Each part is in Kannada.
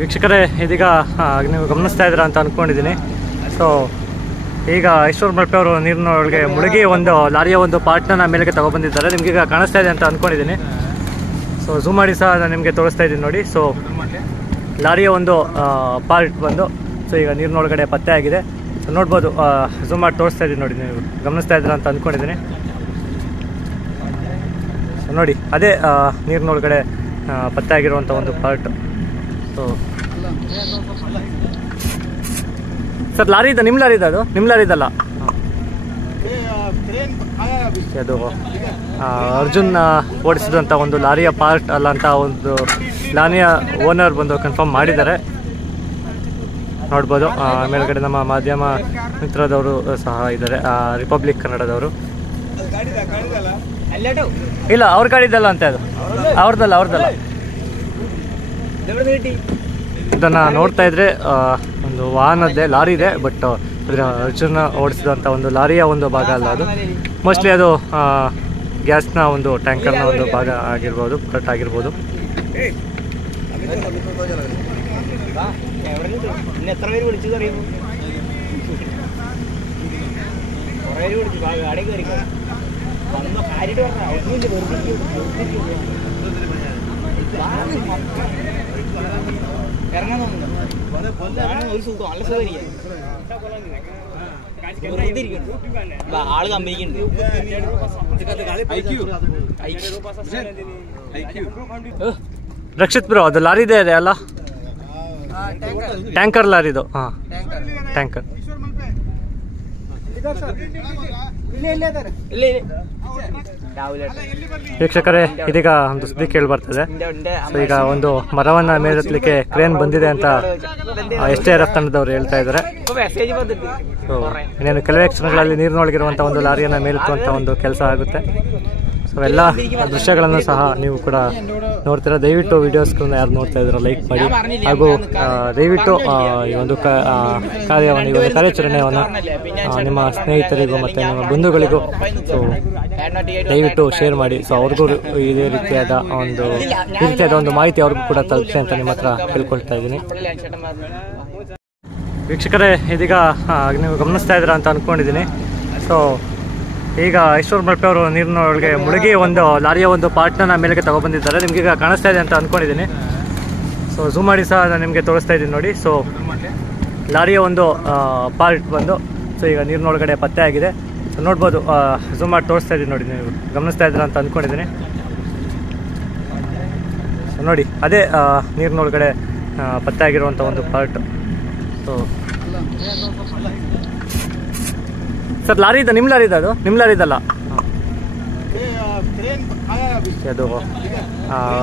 ವೀಕ್ಷಕರೇ, ಇದೀಗ ನೀವು ಗಮನಿಸ್ತಾ ಇದ್ದೀರಾ ಅಂತ ಅಂದ್ಕೊಂಡಿದ್ದೀನಿ. ಸೊ ಈಗ ಈಶ್ವರ್ ಮಲ್ಪೆ ಅವರು ನೀರಿನೊಳಗೆ ಮುಳುಗಿ ಒಂದು ಲಾರಿಯ ಒಂದು ಪಾರ್ಟ್ನ ಮೇಲೆಗೆ ತಗೊಬಂದಿದ್ದಾರೆ. ನಿಮಗೀಗ ಕಾಣಿಸ್ತಾ ಇದೆ ಅಂತ ಅಂದ್ಕೊಂಡಿದ್ದೀನಿ. ಸೊ ಝೂಮ್ ಮಾಡಿ ಸಹ ನಿಮಗೆ ತೋರಿಸ್ತಾ ಇದ್ದೀನಿ ನೋಡಿ. ಸೊ ಲಾರಿಯ ಒಂದು ಪಾರ್ಟ್ ಬಂದು ಸೊ ಈಗ ನೀರಿನೊಳಗಡೆ ಪತ್ತೆ ಆಗಿದೆ. ಸೊ ನೋಡ್ಬೋದು, ಝೂಮ್ ಮಾಡಿ ತೋರಿಸ್ತಾ ಇದ್ದೀನಿ ನೋಡಿ. ನೀವು ಗಮನಿಸ್ತಾ ಇದ್ದೀರಾ ಅಂತ ಅಂದ್ಕೊಂಡಿದ್ದೀನಿ. ಸೊ ನೋಡಿ, ಅದೇ ನೀರಿನೊಳಗಡೆ ಪತ್ತೆ ಆಗಿರುವಂಥ ಒಂದು ಪಾರ್ಟ್. ಸೊ ಸರ್, ಲಾರಿ ಇದೆ, ನಿಮ್ಮ ಲಾರಿ ಇದೆ? ಅದು ನಿಮ್ಮ ಲಾರಿ ಇದಲ್ಲ, ಅದು ಅರ್ಜುನ್ ಓಡಿಸಿದಂಥ ಒಂದು ಲಾರಿಯ ಪಾರ್ಟ್ ಅಲ್ಲ ಅಂತ ಒಂದು ಲಾರಿಯ ಓನರ್ ಬಂದು ಕನ್ಫರ್ಮ್ ಮಾಡಿದ್ದಾರೆ. ನೋಡ್ಬೋದು, ಮೇಲ್ಗಡೆ ನಮ್ಮ ಮಾಧ್ಯಮ ಮಿತ್ರದವರು ಸಹ ಇದ್ದಾರೆ, ರಿಪಬ್ಲಿಕ್ ಕನ್ನಡದವರು. ಇಲ್ಲ, ಅವ್ರ ಗಾಡಿ ಇದಲ್ಲ ಅಂತ, ಅದು ಅವ್ರದ್ದಲ್ಲ. ಇದನ್ನು ನೋಡ್ತಾ ಇದ್ರೆ ಒಂದು ವಾಹನದ್ದೇ ಲಾರಿ ಇದೆ, ಬಟ್ ಅದರ ಅರ್ಜುನ್ ಓಡಿಸಿದಂಥ ಒಂದು ಲಾರಿಯ ಒಂದು ಭಾಗ ಅಲ್ಲ ಅದು. ಮೋಸ್ಟ್ಲಿ ಅದು ಗ್ಯಾಸ್ನ ಒಂದು ಟ್ಯಾಂಕರ್ನ ಒಂದು ಭಾಗ ಆಗಿರ್ಬೋದು, ಕಟ್ ಆಗಿರ್ಬೋದು. ರಕ್ಷಿತ್ ಬ್ರೋ, ಅದು ಲಾರಿ ಇದೆ ಅಲ್ಲ, ಟ್ಯಾಂಕರ್ ಲಾರಿ ಇದು. ಹಾಂ, ಟ್ಯಾಂಕರ್. ವೀಕ್ಷಕರೇ, ಇದೀಗ ಒಂದು ಸುದ್ದಿ ಕೇಳಿ ಬರ್ತದೆ. ಸೊ ಈಗ ಒಂದು ಮರವನ್ನ ಮೇಲೆತ್ತಲಿಕ್ಕೆ ಕ್ರೇನ್ ಬಂದಿದೆ ಅಂತ STRF ತಂಡದವರು ಹೇಳ್ತಾ ಇದ್ದಾರೆ. ಸೊ ಇನ್ನೇನು ಕೆಲವೇ ಕ್ಷಣಗಳಲ್ಲಿ ನೀರಿನೊಳಗಿರುವಂಥ ಒಂದು ಲಾರಿಯನ್ನು ಮೇಲೆತ್ತುವಂಥ ಒಂದು ಕೆಲಸ ಆಗುತ್ತೆ. ಸೊ ಎಲ್ಲ ದೃಶ್ಯಗಳನ್ನು ಸಹ ನೀವು ಕೂಡ ನೋಡ್ತೀರಾ. ದಯವಿಟ್ಟು ವಿಡಿಯೋಸ್ಗಳನ್ನ ಯಾರು ನೋಡ್ತಾ ಇದ್ದೀರಾ ಲೈಕ್ ಮಾಡಿ, ಹಾಗೂ ದಯವಿಟ್ಟು ಈ ಒಂದು ಕಾರ್ಯವನ್ನು, ಈ ಒಂದು ಕಾರ್ಯಾಚರಣೆಯನ್ನು ನಿಮ್ಮ ಸ್ನೇಹಿತರಿಗೂ ಮತ್ತು ನಿಮ್ಮ ಬಂಧುಗಳಿಗೂ ಸೊ ದಯವಿಟ್ಟು ಶೇರ್ ಮಾಡಿ. ಸೊ ಅವ್ರಿಗೂ ಇದೇ ರೀತಿಯಾದ ಒಂದು ಮಾಹಿತಿ ಅವ್ರಿಗೂ ಕೂಡ ತಲುಪಿಸಿ ಅಂತ ನಿಮ್ಮ ಹತ್ರ ಕೇಳ್ಕೊಳ್ತಾ ಇದ್ದೀನಿ. ವೀಕ್ಷಕರೇ, ಇದೀಗ ನೀವು ಗಮನಿಸ್ತಾ ಇದ್ದೀರಾ ಅಂತ ಅಂದ್ಕೊಂಡಿದ್ದೀನಿ. ಸೊ ಈಗ ಈಶ್ವರ್ ಮಲ್ಪೆ ಅವರು ನೀರಿನೊಳಗೆ ಮುಳುಗಿ ಒಂದು ಲಾರಿಯ ಒಂದು ಪಾರ್ಟ್ನ ಮೇಲೆಗೆ ತಗೊಬಂದಿದ್ದಾರೆ. ನಿಮಗೀಗ ಕಾಣಿಸ್ತಾ ಇದೆ ಅಂತ ಅಂದ್ಕೊಂಡಿದ್ದೀನಿ. ಸೊ ಝೂಮ್ ಮಾಡಿ ಸಹ ನಿಮಗೆ ತೋರಿಸ್ತಾ ಇದ್ದೀನಿ ನೋಡಿ. ಸೊ ಲಾರಿಯ ಒಂದು ಪಾರ್ಟ್ ಬಂದು ಸೊ ಈಗ ನೀರಿನೊಳಗಡೆ ಪತ್ತೆ ಆಗಿದೆ. ಸೊ ನೋಡ್ಬೋದು, ಝೂಮ್ ಮಾಡಿ ತೋರಿಸ್ತಾ ಇದ್ದೀನಿ ನೋಡಿ. ನೀವು ಗಮನಿಸ್ತಾ ಇದ್ದೀರಾ ಅಂತ ಅಂದ್ಕೊಂಡಿದ್ದೀನಿ. ಸೊ ನೋಡಿ, ಅದೇ ನೀರಿನೊಳಗಡೆ ಪತ್ತೆ ಆಗಿರುವಂಥ ಒಂದು ಪಾರ್ಟ್. ಸೊ ಸರ್, ಲಾರಿ ಇದೆ, ನಿಮ್ಮ ಲಾರಿ ಇದೆ? ಅದು ನಿಮ್ಮ ಲಾರಿ ಇದಲ್ಲ, ಅದು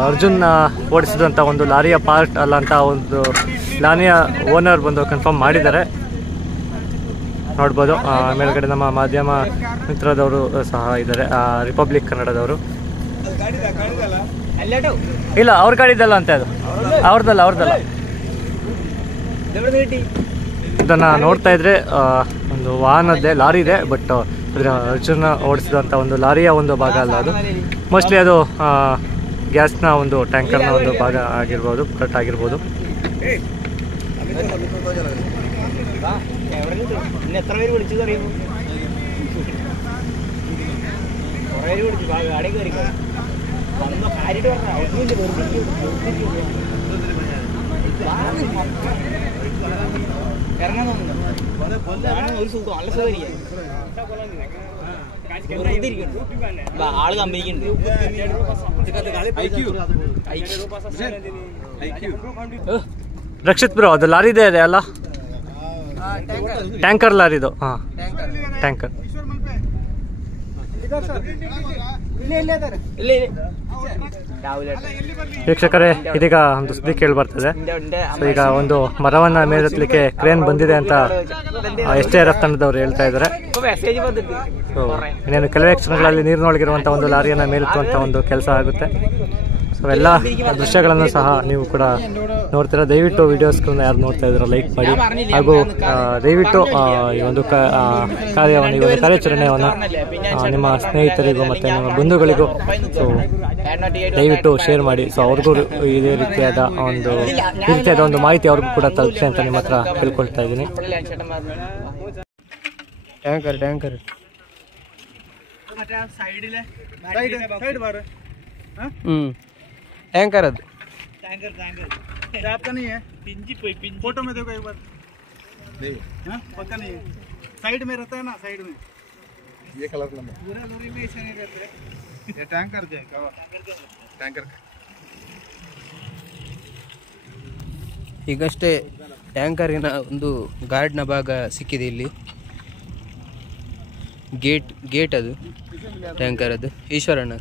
ಅರ್ಜುನ್ ಓಡಿಸಿದಂಥ ಒಂದು ಲಾರಿಯ ಪಾರ್ಟ್ ಅಲ್ಲ ಅಂತ ಒಂದು ಲಾರಿಯ ಓನರ್ ಬಂದು ಕನ್ಫರ್ಮ್ ಮಾಡಿದ್ದಾರೆ. ನೋಡ್ಬೋದು, ಮೇಲ್ಗಡೆ ನಮ್ಮ ಮಾಧ್ಯಮ ಮಿತ್ರದವರು ಸಹ ಇದ್ದಾರೆ, ರಿಪಬ್ಲಿಕ್ ಕನ್ನಡದವರು. ಇಲ್ಲ, ಅವ್ರ ಗಾಡಿ ಇದಲ್ಲ ಅಂತ, ಅದು ಅವ್ರದ್ದಲ್ಲ. ಇದನ್ನು ನೋಡ್ತಾ ಇದ್ರೆ ಒಂದು ವಾಹನದ್ದೇ ಲಾರಿ ಇದೆ, ಬಟ್ ಅದರ ಅರ್ಜುನ್ ಓಡಿಸಿದಂಥ ಒಂದು ಲಾರಿಯ ಒಂದು ಭಾಗ ಅಲ್ಲ ಅದು. ಮೋಸ್ಟ್ಲಿ ಅದು ಗ್ಯಾಸ್ನ ಒಂದು ಟ್ಯಾಂಕರ್ನ ಒಂದು ಭಾಗ ಆಗಿರ್ಬೋದು, ಕಟ್ ಆಗಿರ್ಬೋದು. ರಕ್ಷಿತ್ ಬ್ರೋ, ಅದು ಲಾರಿ ಇದೆ ಅಲ್ಲ, ಟ್ಯಾಂಕರ್ ಲಾರಿ ಇದು. ಹಾಂ, ಟ್ಯಾಂಕರ್. ವೀಕ್ಷಕರೇ, ಇದೀಗ ಒಂದು ಸುದ್ದಿ ಕೇಳಿ ಬರ್ತದೆ. ಸೊ ಈಗ ಒಂದು ಮರವನ್ನ ಮೇಲೆತ್ತಲಿಕ್ಕೆ ಕ್ರೇನ್ ಬಂದಿದೆ ಅಂತ STRF ತಂಡದವರು ಹೇಳ್ತಾ ಇದ್ದಾರೆ. ಸೊ ಇನ್ನೇನು ಕೆಲವೇ ಕ್ಷಣಗಳಲ್ಲಿ ನೀರಿನೊಳಗಿರುವಂಥ ಒಂದು ಲಾರಿಯನ್ನು ಮೇಲೆತ್ತುವಂಥ ಒಂದು ಕೆಲಸ ಆಗುತ್ತೆ. ಸೊ ಎಲ್ಲ ದೃಶ್ಯಗಳನ್ನು ಸಹ ನೀವು ಕೂಡ ನೋಡ್ತೀರಾ. ದಯವಿಟ್ಟು ವಿಡಿಯೋಸ್ಗಳನ್ನ ಯಾರು ನೋಡ್ತಾ ಇದ್ದೀರಾ ಲೈಕ್ ಮಾಡಿ, ಹಾಗೂ ದಯವಿಟ್ಟು ಈ ಒಂದು ಕಾರ್ಯವನ್ನು, ಈ ಒಂದು ಕಾರ್ಯಾಚರಣೆಯನ್ನು ನಿಮ್ಮ ಸ್ನೇಹಿತರಿಗೂ ಮತ್ತು ನಿಮ್ಮ ಬಂಧುಗಳಿಗೂ ಸೊ ದಯವಿಟ್ಟು ಶೇರ್ ಮಾಡಿ. ಸೊ ಅವ್ರಿಗೂ ಇದೇ ರೀತಿಯಾದ ಒಂದು ಮಾಹಿತಿ ಅವ್ರಿಗೂ ಕೂಡ ತಲುಪಿಸಿ ಅಂತ ನಿಮ್ಮ ಹತ್ರ ಕೇಳ್ಕೊಳ್ತಾ ಇದ್ದೀನಿ. ಟ್ಯಾಂಕರ್ ಟ್ಯಾಂಕರ್ ಅದು आपका नहीं है, फोटो में देखो एक बार, पक्का नहीं है, साइड में रहता है ना, साइड में ये कलर नंबर पूरा लोरी में ऐसे नहीं रहते, ये टैंकर दे टैंकर ಈಗಷ್ಟೇ ಟ್ಯಾಂಕರಿನ ಒಂದು ಗಾರ್ಡ್ನ ಭಾಗ ಸಿಕ್ಕಿದೆ. ಇಲ್ಲಿ ಗೇಟ್ ಅದು ಟ್ಯಾಂಕರ್ ಅದು. ಈಶ್ವರಣ್ಣ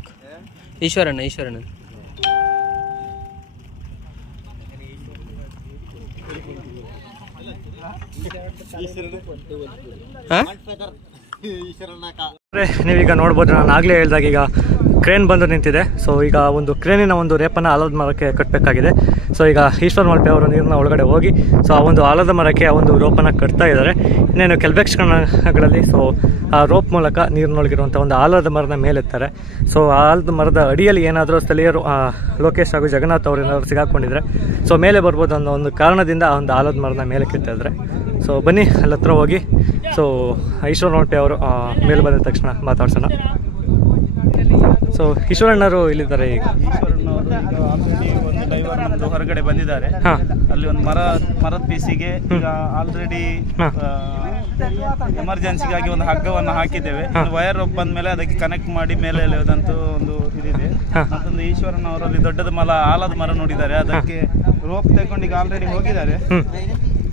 ನೀವೀಗ ನೋಡ್ಬೋದು, ನಾನು ಆಗಲೇ ಹೇಳಿದಾಗ ಈಗ ಕ್ರೇನ್ ಬಂದು ನಿಂತಿದೆ. ಸೊ ಈಗ ಒಂದು ಕ್ರೇನಿನ ಒಂದು ರೇಪನ್ನು ಆಲದ ಮರಕ್ಕೆ ಕಟ್ಟಬೇಕಾಗಿದೆ. ಸೊ ಈಗ ಈಶ್ವರ್ ಮಲ್ಪೆ ಅವರು ನೀರಿನ ಒಳಗಡೆ ಹೋಗಿ ಸೊ ಆ ಒಂದು ಆಲದ ಮರಕ್ಕೆ ಆ ಒಂದು ರೋಪನ್ನು ಕಟ್ತಾ ಇದ್ದಾರೆ. ಇನ್ನೇನು ಕೆಲವೇ ಕ್ಷಣಗಳಲ್ಲಿ ಸೊ ಆ ರೋಪ್ ಮೂಲಕ ನೀರಿನೊಳಗಿರುವಂಥ ಒಂದು ಆಲದ ಮರದ ಮೇಲೆತ್ತಾರೆ. ಸೊ ಆ ಆಲದ ಮರದ ಅಡಿಯಲ್ಲಿ ಏನಾದರೂ ಸ್ಥಳೀಯರು ಲೋಕೇಶ್ ಹಾಗೂ ಜಗನ್ನಾಥ್ ಅವರು ಏನಾದರೂ ಸಿಗಾಕೊಂಡಿದ್ರೆ ಸೊ ಮೇಲೆ ಬರ್ಬೋದು ಅನ್ನೋ ಒಂದು ಕಾರಣದಿಂದ ಆ ಒಂದು ಆಲದ ಮರದ ಮೇಲೆ ಕೆತ್ತಾ ಇದ್ದಾರೆ. ಸೊ ಬನ್ನಿ ಅಲ್ಲಿ ಹತ್ರ ಹೋಗಿ ಸೊ ಈಶ್ವರ್ ಮಲ್ಪೆ ಅವರು ಮೇಲೆ ಬಂದ ತಕ್ಷಣ ಮಾತಾಡ್ಸೋಣ. ಸೊ ಈಶ್ವರಣ್ಣವರು ಇಲ್ಲಿದ್ದಾರೆ. ಈಗ ಒಂದು ಡೈವರ್ ನಮ್ದು ಹೊರಗಡೆ ಬಂದಿದ್ದಾರೆ. ಅಲ್ಲಿ ಒಂದು ಮರದ ಪೀಸಿಗೆ ಈಗ ಆಲ್ರೆಡಿ ಎಮರ್ಜೆನ್ಸಿಗಾಗಿ ಒಂದು ಹಗ್ಗವನ್ನು ಹಾಕಿದ್ದೇವೆ. ವೈರ್ ಬಂದ ಮೇಲೆ ಅದಕ್ಕೆ ಕನೆಕ್ಟ್ ಮಾಡಿ ಮೇಲೆ ಎಳೆಯೋದಂತೂ ಒಂದು ಇದಿದೆ. ಮತ್ತೊಂದು ಈಶ್ವರನ್ ಅವರಲ್ಲಿ ದೊಡ್ಡದ ಆಲದ ಮರ ನೋಡಿದ್ದಾರೆ, ಅದಕ್ಕೆ ರೋಪ್ ತಗೊಂಡು ಈಗ ಆಲ್ರೆಡಿ ಹೋಗಿದ್ದಾರೆ.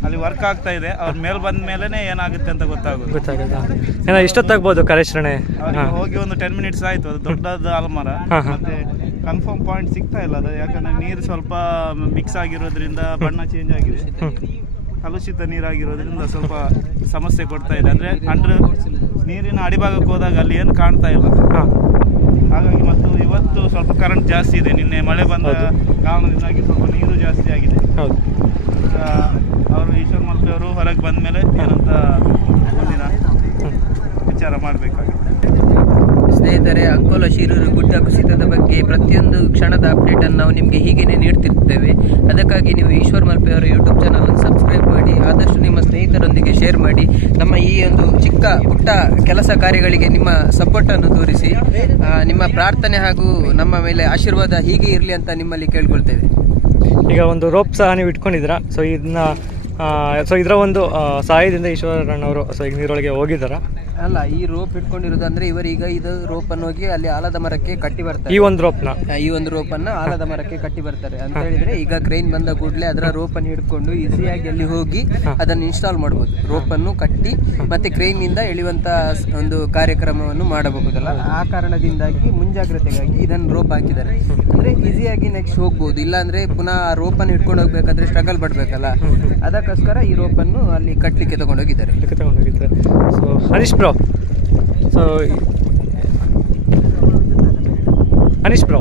ಅಲ್ಲಿ ವರ್ಕ್ ಆಗ್ತಾ ಇದೆ. ಅವ್ರ ಮೇಲೆ ಬಂದ ಮೇಲೆನೆ ಏನಾಗುತ್ತೆ ಅಂತ ಗೊತ್ತಾಗುತ್ತೆ. ಇಷ್ಟೊತ್ತಾಗ್ಬೋದು ಕಾರ್ಯಾಚರಣೆ ಹೋಗಿ ಒಂದು 10 ಮಿನಿಟ್ಸ್ ಆಯ್ತು. ಅದು ದೊಡ್ಡದ ಆಲಮರ, ಮತ್ತೆ ಕನ್ಫರ್ಮ್ ಪಾಯಿಂಟ್ ಸಿಗ್ತಾ ಇಲ್ಲ ಅದು, ಯಾಕಂದ್ರೆ ನೀರು ಸ್ವಲ್ಪ ಮಿಕ್ಸ್ ಆಗಿರೋದ್ರಿಂದ ಬಣ್ಣ ಚೇಂಜ್ ಆಗಿದೆ, ಕಲುಷಿತ ನೀರಾಗಿರೋದ್ರಿಂದ ಸ್ವಲ್ಪ ಸಮಸ್ಯೆ ಕೊಡ್ತಾ ಇದೆ. ಅಂದ್ರೆ ನೀರಿನ ಅಡಿಭಾಗಕ್ಕೆ ಹೋದಾಗ ಅಲ್ಲಿ ಏನು ಕಾಣ್ತಾ ಇಲ್ಲ. ಹಾಗಾಗಿ ಮತ್ತು ಇವತ್ತು ಸ್ವಲ್ಪ ಕರೆಂಟ್ ಜಾಸ್ತಿ ಇದೆ. ನಿನ್ನೆ ಮಳೆ ಬಂದ ಕಾರಣದಿಂದಾಗಿ ಸ್ವಲ್ಪ ನೀರು ಜಾಸ್ತಿ ಆಗಿದೆ. ಅವರು ಈಶ್ವರ್ ಮಲ್ಪೆ ಅವರು ಹೊರಗೆ ಬಂದ ಮೇಲೆ ಏನಂತ ಒಂದಿನ ವಿಚಾರ ಮಾಡಬೇಕಾಗಿದೆ. ಸ್ನೇಹಿತರೆ, ಅಂಕೋಲಾ ಶಿರೂರು ಗುಡ್ಡ ಕುಸಿತದ ಬಗ್ಗೆ ಪ್ರತಿಯೊಂದು ಕ್ಷಣದ ಅಪ್ಡೇಟ್ ಅನ್ನು ನಾವು ನಿಮಗೆ ಹೀಗೇನೆ ನೀಡ್ತಿರ್ತೇವೆ. ಅದಕ್ಕಾಗಿ ನೀವು ಈಶ್ವರ್ ಮಲ್ಪೆ ಅವರ ಯೂಟ್ಯೂಬ್ ಚಾನಲ್ ಅನ್ನು ಸಬ್ಸ್ಕ್ರೈಬ್ ಮಾಡಿ, ಆದಷ್ಟು ನಿಮ್ಮ ಸ್ನೇಹಿತರೊಂದಿಗೆ ಶೇರ್ ಮಾಡಿ. ನಮ್ಮ ಈ ಒಂದು ಚಿಕ್ಕ ಪುಟ್ಟ ಕೆಲಸ ಕಾರ್ಯಗಳಿಗೆ ನಿಮ್ಮ ಸಪೋರ್ಟ್ ಅನ್ನು ತೋರಿಸಿ, ನಿಮ್ಮ ಪ್ರಾರ್ಥನೆ ಹಾಗೂ ನಮ್ಮ ಮೇಲೆ ಆಶೀರ್ವಾದ ಹೀಗೆ ಇರಲಿ ಅಂತ ನಿಮ್ಮಲ್ಲಿ ಕೇಳ್ಕೊಳ್ತೇವೆ. ಈಗ ಒಂದು ರೋಪ್ ಸಹ ನೀವು ಇಟ್ಕೊಂಡಿದ್ದೀರಾ. ಸೊ ಇದರ ಒಂದು ಸಹಾಯದಿಂದ ಈಶ್ವರಣ್ಣವರು ಸೊ ಈಗ ನೀರೊಳಗೆ ಹೋಗಿದ್ದಾರಾ? ಅಲ್ಲ, ಈ ರೋಪ್ ಇಟ್ಕೊಂಡಿರೋದು ಅಂದ್ರೆ ಇವರೀಗ ಇದು ರೋಪ್ ಅನ್ನು ಹೋಗಿ ಅಲ್ಲಿ ಆಲದ ಮರಕ್ಕೆ ಕಟ್ಟಿ ಬರ್ತಾರೆ. ಈ ಒಂದು ರೋಪ್ ಅನ್ನ ಆಲದ ಮರಕ್ಕೆ ಕಟ್ಟಿ ಬರ್ತಾರೆ ಅಂತ ಹೇಳಿದ್ರೆ, ಈಗ ಕ್ರೈನ್ ಬಂದ ಕೂಡಲೇ ಅದರ ರೋಪ್ ಅನ್ನು ಹಿಡ್ಕೊಂಡು ಈಸಿಯಾಗಿ ಅಲ್ಲಿ ಹೋಗಿ ಅದನ್ನು ಇನ್ಸ್ಟಾಲ್ ಮಾಡಬಹುದು. ರೋಪ್ ಅನ್ನು ಕಟ್ಟಿ ಮತ್ತೆ ಕ್ರೈನ್ ನಿಂದ ಎಳೆಯುವಂತ ಒಂದು ಕಾರ್ಯಕ್ರಮವನ್ನು ಮಾಡಬಹುದಲ್ಲ. ಆ ಕಾರಣದಿಂದಾಗಿ ಮುಂಜಾಗ್ರತೆಗಾಗಿ ಇದನ್ನು ರೋಪ್ ಹಾಕಿದ್ದಾರೆ. ಅಂದ್ರೆ ಈಸಿಯಾಗಿ ನೆಕ್ಸ್ಟ್ ಹೋಗ್ಬಹುದು. ಇಲ್ಲಾಂದ್ರೆ ಪುನಃ ಆ ರೋಪ್ ಅನ್ನು ಹಿಡ್ಕೊಂಡು ಹೋಗ್ಬೇಕಾದ್ರೆ ಸ್ಟ್ರಗಲ್ ಪಡ್ಬೇಕಲ್ಲ, ಅದಕ್ಕೋಸ್ಕರ ಈ ರೋಪ್ ಅನ್ನು ಅಲ್ಲಿ ಕಟ್ಟಲಿಕ್ಕೆ ತಗೊಂಡೋಗಿದ್ದಾರೆ. So Harish bro, so Anish bro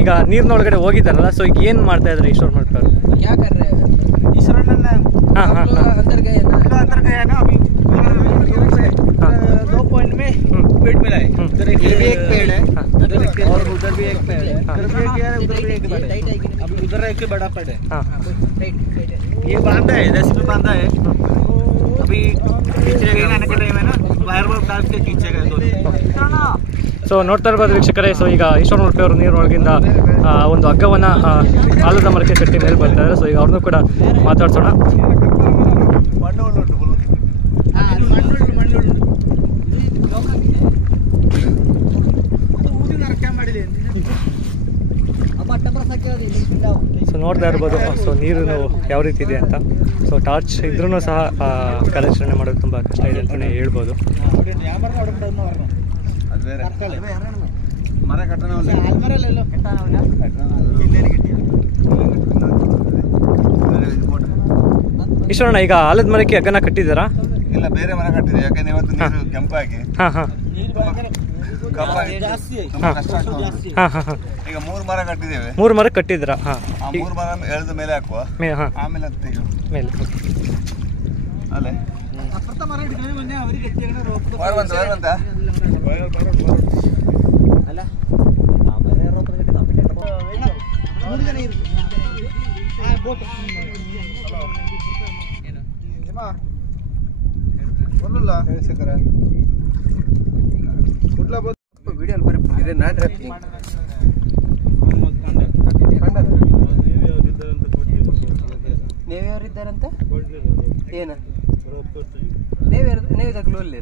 ಈಗ ನೀರಿನೊಳಗಡೆ ಹೋಗಿದ್ದಾರಲ್ಲ, ಸೊ ಈಗ ಏನ್ ಮಾಡ್ತಾ ಇದ್ದಾರೆ ಈಶ್ವರ್ ಮಲ್ಪೆ ಅವರು? दो पॉइंट में पेड़ मिला है, उधर भी एक पेड़ है और उधर भी एक पेड़ है, उधर भी एक है, उधर भी एक है। अब उधर एक बड़ा पेड़ है, ये बांधा है, 10 फीट बांधा है। अभी खींचेगा आने के टाइम है ना, वायर वर्क डाल के खींचेगा दोनों। ಸೊ ನೋಡ್ತಾ ಇರ್ಬೋದು ವೀಕ್ಷಕರೇ, ಸೊ ಈಗ ಈಶ್ವರ್ ಮಲ್ಪೆ ಅವರು ನೀರಿನೊಳಗಿಂದ ಒಂದು ಹಗ್ಗವನ್ನು ಆಲದ ಮರಕ್ಕೆ ಕಟ್ಟಿ ಮೇಲೆ ಬರ್ತಾ ಇದ್ದಾರೆ. ಸೊ ಈಗ ಅವ್ರನ್ನೂ ಕೂಡ ಮಾತಾಡ್ಸೋಣ. ಸೊ ನೋಡ್ತಾ ಇರ್ಬೋದು ಸೊ ನೀರು ಯಾವ ರೀತಿ ಇದೆ ಅಂತ. ಸೊ ಟಾರ್ಚ್ ಇದ್ರೂ ಸಹ ಕಾರ್ಯಾಚರಣೆ ಮಾಡೋದು ತುಂಬ ಕಷ್ಟ ಇದೆ ಅಂತಲೇ ಹೇಳ್ಬೋದು. ಈಶ್ವರಣ್ಣ, ಈಗ ಆಲದ ಮರಕ್ಕೆ ಹಗ್ಗನ ಕಟ್ಟಿದ್ದಾರಾ? ಇಲ್ಲ, ಬೇರೆ ಮರ ಕಟ್ಟಿದೆ. ಯಾಕಂದ್ರೆ ಇವತ್ತು ನೀರು ಕೆಂಪಾಗಿ ಹಾಂ ಹಾಂ ಹಾಂ. ಈಗ 3 ಮರ ಕಟ್ಟಿದ್ದೇವೆ. 3 ಮರ ಕಟ್ಟಿದ್ದೀರಾ? ಹಾಂ. 3 ಮರ ಎಳೆದು ಮೇಲೆ ಹಾಕುವ. ಹಾಂ. ಆಮೇಲೆ ಅದು ತೆಗೆಯುವ ಮೇಲೆ ಅಲ್ಲೇ ನೀವ್ಯಾರಿದ್ದಾರಂತ ಏನ ನೀವು ತಗ್ಲು ಅಲ್ಲಿ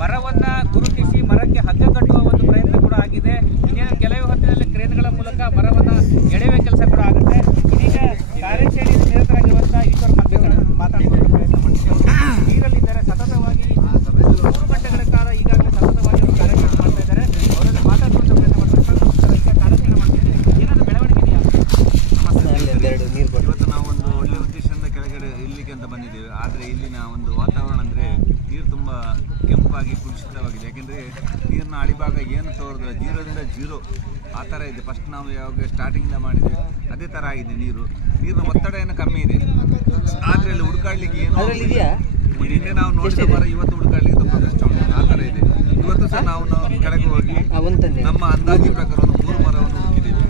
ಮರವನ್ನ ಗುರುತಿಸಿ ಮರಕ್ಕೆ ಹಗ್ಗ ಕಟ್ಟುವ ಒಂದು ಪ್ರಯತ್ನ ಕೂಡ ಆಗಿದೆ. ಇನ್ನೇನು ಕೆಲವೇ ಹೊತ್ತಿನಲ್ಲಿ ಕ್ರೇನ್ಗಳ ಮೂಲಕ ಮರವನ್ನ ಎಳೆಯುವ ಕೆಲಸ ಕೂಡ ಆಗುತ್ತೆ. ಇದೀಗ ಕಾರ್ಯಾಚರಣೆ ನಿರತರಾಗಿರುವಂತಹ ಈಶ್ವರ್ ಮಾತಾಡುವಂತ ಪ್ರಯತ್ನ ಮಾಡಿದ್ದಾರೆ. ನೀರಲ್ಲಿದ್ದಾರೆ ಸತತವಾಗಿ 3 ಗಂಟೆಗಳ ಕಾಲ ಈಗಾಗಲೇ ಸತತವಾಗಿ ಅವರು ಕಾರ್ಯಾಚರಣೆ ಮಾಡ್ತಾ ಇದ್ದಾರೆ. ಅವರನ್ನ ಮಾತಾಡುವಂತ ಪ್ರಯತ್ನ ಮಾಡ್ತಾರೆ. ಕಾರ್ಯಾಚರಣೆ ಮಾಡ್ತಿದ್ದಾರೆ. ಏನಾದ್ರು ಬೆಳವಣಿಗೆ ಇದೆಯಾ? ಇವತ್ತು ನಾವು ಒಂದು ಒಳ್ಳೆ ಉದ್ದೇಶದಿಂದ ಕೆಳಗಡೆ ಇಲ್ಲಿಗೆ ಅಂತ ಬಂದಿದ್ದೇವೆ. ಆದರೆ ಇಲ್ಲಿನ ಒಂದು ವಾತಾವರಣ ಅಂದರೆ ನೀರು ತುಂಬ ಕೆಂಪಾಗಿ ಕುಲುಷಿತವಾಗಿದೆ. ಯಾಕೆಂದರೆ ನೀರಿನ ಅಡಿಭಾಗ ಏನು ತೋರಿದ್ರೆ 0ರಿಂದ 0 ಆ ಥರ ಇದೆ. ಫಸ್ಟ್ ನಾವು ಯಾವಾಗ ಸ್ಟಾರ್ಟಿಂಗಿಂದ ಮಾಡಿದ್ವಿ ಅದೇ ಥರ ಆಗಿದೆ. ನೀರಿನ ಒತ್ತಡ ಏನು ಕಮ್ಮಿ ಇದೆ. ಆದರೆ ಅಲ್ಲಿ ಹುಡುಕಾಡ್ಲಿಕ್ಕೆ ಏನು ನಿನ್ನೆ ನಾವು ನೋಡಿದ ಮರ ಇವತ್ತು ಹುಡುಕಾಡ್ಲಿಕ್ಕೆ ತುಂಬ ಕಷ್ಟ ಉಂಟು. ಆ ಥರ ಇದೆ. ಇವತ್ತು ಸಹ ನಾವು ಕೆಳಗೆ ಹೋಗಿ ನಮ್ಮ ಅಂದಾಜು ಪ್ರಕಾರ ಒಂದು 3 ಮರವನ್ನು ಹುಡುಕಿದ್ದೀವಿ.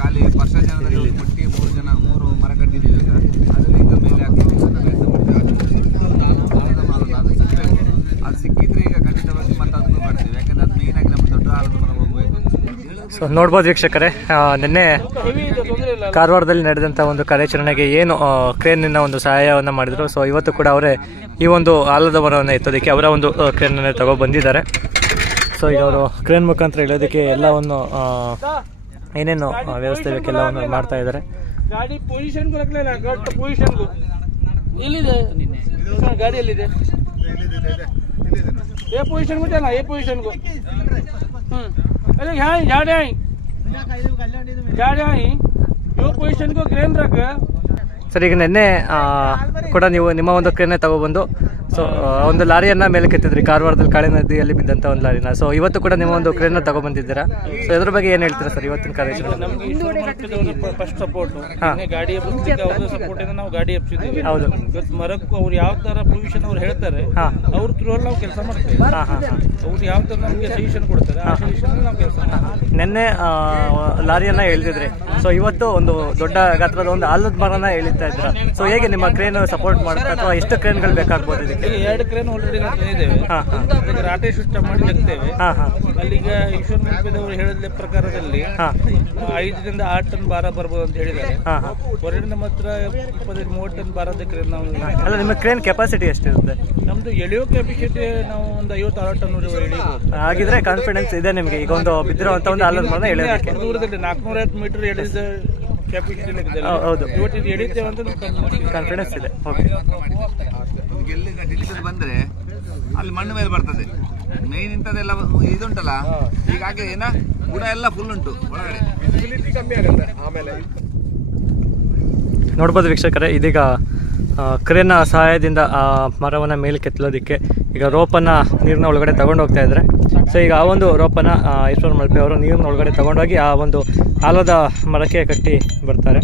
ಖಾಲಿ ಜನದಲ್ಲಿ ಮುಟ್ಟಿ 3 ಮರ ಕಟ್ಟಿದ್ದೀವಿ. ಅದರಲ್ಲಿ ಈಗ ಮೇಲೆ ಅದು ಸಿಕ್ಕಿದ್ರೆ ಈಗ ಖಂಡಿತವಾಗಿ ಮತ್ತೆ ಅದನ್ನು ಮಾಡ್ತೀವಿ. ಯಾಕಂದ್ರೆ ಅದು ಮೇನ್ ಆಗಿ ನಮ್ಮ ದೊಡ್ಡ ಆಲದ ಮರ ಹೋಗಬೇಕು. ಸೊ ನೋಡ್ಬೋದು ವೀಕ್ಷಕರೇ, ನಿನ್ನೆ ಕಾರವಾರದಲ್ಲಿ ನಡೆದಂಥ ಒಂದು ಕಾರ್ಯಾಚರಣೆಗೆ ಏನು ಕ್ರೇನಿನ ಒಂದು ಸಹಾಯವನ್ನು ಮಾಡಿದರು. ಸೊ ಇವತ್ತು ಕೂಡ ಅವರೇ ಈ ಒಂದು ಆಲದ ಮರವನ್ನು ಎತ್ತೋದಕ್ಕೆ ಅವರ ಒಂದು ಕ್ರೇನನ್ನು ತಗೊಬಂದಿದ್ದಾರೆ. ಸೊ ಈಗ ಅವರು ಕ್ರೇನ್ ಮುಖಾಂತರ ಇಳೋದಕ್ಕೆ ಎಲ್ಲವನ್ನು ಏನೇನು ವ್ಯವಸ್ಥೆ ಬೇಕೆಲ್ಲವನ್ನು ಮಾಡ್ತಾ ಇದ್ದಾರೆ. ಗಾಡಿ ಪೊಸಿಷನ್ಗೂ ರखलेला ಪೊಸಿಷನ್ಗೂ ಇಲ್ಲಿದೆ ಗಾಡಿಯಲ್ಲಿದೆ. ये पोजीशन को चला ये पोजीशन को अरे यहाँ झाड़े यो पोजीशन को क्रेन रख. ಸರ್ ಈಗ ನಿನ್ನೆ ಕೂಡ ನೀವು ನಿಮ್ಮ ಒಂದು ಕ್ರೇನ್ ತಗೊಬಂದು ಸೊ ಒಂದು ಲಾರಿಯನ್ನ ಮೇಲೆ ಕೆತ್ತಿದ್ರಿ ಕಾರವಾರದಲ್ಲಿ ಕಾಳಿ ನದಿಯಲ್ಲಿ ಬಿದ್ದಂತ ಒಂದು ಲಾರಿನ. ಸೊ ಇವತ್ತು ಕೂಡ ನಿಮ್ಮ ಒಂದು ಕ್ರೇನ್ ತಗೊಬಂದಿದ್ದೀರಾ. ಸೊ ಇದ್ರ ಬಗ್ಗೆ ಏನು ಹೇಳ್ತೀರಾ ಸರ್ ಇವತ್ತಿನ ಕಾರ್ಯಾಚರಣೆ? ಫಸ್ಟ್ ಸಪೋರ್ಟ್ ಗಾಡಿ ಸಪೋರ್ಟ್ ಇಂದ ನಾವು ಗಾಡಿ ಎಬ್ಸಿದ್ದೀವಿ. ಹೌದು. ಇವತ್ತು ಮರಕ್ಕೂ ಅವ್ರು ಯಾವ ತರ ಪೊಸಿಷನ್ ಅವ್ರು ಹೇಳ್ತಾರೆ ಅವ್ರ ಥ್ರೂ ನಾವು ಕೆಲಸ ಮಾಡ್ತೇವೆ. ಅವ್ರು ಯಾವ ತರ ನಮಗೆ ಸಜೆಷನ್ ಕೊಡ್ತಾರೆ ಆ ಸಜೆಷನ್ ನಾವು ಕೆಲಸ ಮಾಡ್ತೀವಿ. ನಿನ್ನೆ ಲಾರಿಯನ್ನ ಎಳ್ದಿದ್ರಿ. ಸೊ ಇವತ್ತು ಒಂದು ದೊಡ್ಡ ಗಾತ್ರದ ಒಂದು ಆಲದ ಮರನ ಎಳಿತಾ ಇದ್ರ. ಸೊ ಹೇಗೆ ನಿಮ್ಮ ಕ್ರೇನ್ ಸಪೋರ್ಟ್ ಮಾಡುತ್ತೆ ಅಥವಾ ಎಷ್ಟು ಕ್ರೇನ್ಗಳು ಬೇಕಾಗ್ಬೋದು ಇದಕ್ಕೆ? 2 ಕ್ರೇನ್ ಆಲ್ರೆಡಿ ಇದ್ದೇವೆ. ರಾಟೆ ಸಿಸ್ಟಮ್ ಮಾಡಿ ಹಾಕ್ತೇವೆ. ಅಲ್ಲಿಗ ಈಶ್ವರ್ ಮುಲ್ಪೇದವರು ಹೇಳಿದ ಪ್ರಕಾರದಲ್ಲಿ 5ರಿಂದ 6 ಟನ್ ಭಾರ ಬರ್ಬೋದು ಅಂತ ಹೇಳಿದ್ದಾರೆ. ಹೊರಗಿನ ಮಾತ್ರ 25-30 ಟನ್ ಭಾರದ ಕ್ರೇನ್ ನಾವು. ಅಲ್ಲ, ನಿಮ್ಮ ಕ್ರೇನ್ ಕೆಪಾಸಿಟಿ ಎಷ್ಟಿರುತ್ತೆ? ನಮ್ದು ಎಳೆಯೋ ಕೆಪಾಸಿಟಿ ನಾವು ಒಂದು 50-60 ಟನ್ ಎಳಿಬಹುದು. ಹಾಗಿದ್ರೆ ಕಾನ್ಫಿಡೆನ್ಸ್ ಇದೆ ನಿಮಗೆ ಈಗ ಒಂದು ಬಿದ್ದಿರುವಂತ ಒಂದು ಆಲದ ಮರನ ಎಳೆಯೋದಕ್ಕೆ? ದೂರದಲ್ಲಿ 450 ಮೀಟರ್ ಎಳೆದ ಕೆಪಾಸಿಟಿ ಹೌದು, ಇವತ್ತು ಎಳಿತೇವೆ ಅಂತ ಕಾನ್ಫಿಡೆನ್ಸ್ ಇದೆ. ಓಕೆ, ಎಲ್ಲಿ ಕಟ್ಟಿದ್ದು ಬಂದ್ರೆ ಅಲ್ಲಿ ಮಣ್ಣು ಮೇಲೆ ಬರ್ತದೆ. ಮೇನ್ ಇಂಥದ್ದೆಲ್ಲ ಇದುಂಟಲ್ಲ, ಹೀಗಾಗಿ ಏನ ಗುಡ ಎಲ್ಲ ಫುಲ್ ಉಂಟು ಒಳಗಡೆ, ಕಮ್ಮಿ ಆಗುತ್ತೆ. ಆಮೇಲೆ ನೋಡ್ಬೋದು ವೀಕ್ಷಕರೇ, ಇದೀಗ ಕ್ರೇನ್ನ ಸಹಾಯದಿಂದ ಆ ಮರವನ್ನು ಮೇಲೆ ಕೆತ್ತಲೋದಕ್ಕೆ ಈಗ ರೋಪನ್ನು ನೀರಿನ ಒಳಗಡೆ ತಗೊಂಡು ಹೋಗ್ತಾ ಇದ್ದಾರೆ. ಸೊ ಈಗ ಆ ಒಂದು ರೋಪನ್ನು ಈಶ್ವರ್ ಮಲ್ಪೆ ಅವರು ನೀರಿನ ಒಳಗಡೆ ತಗೊಂಡೋಗಿ ಆ ಒಂದು ಆಲದ ಮರಕ್ಕೆ ಕಟ್ಟಿ ಬರ್ತಾರೆ.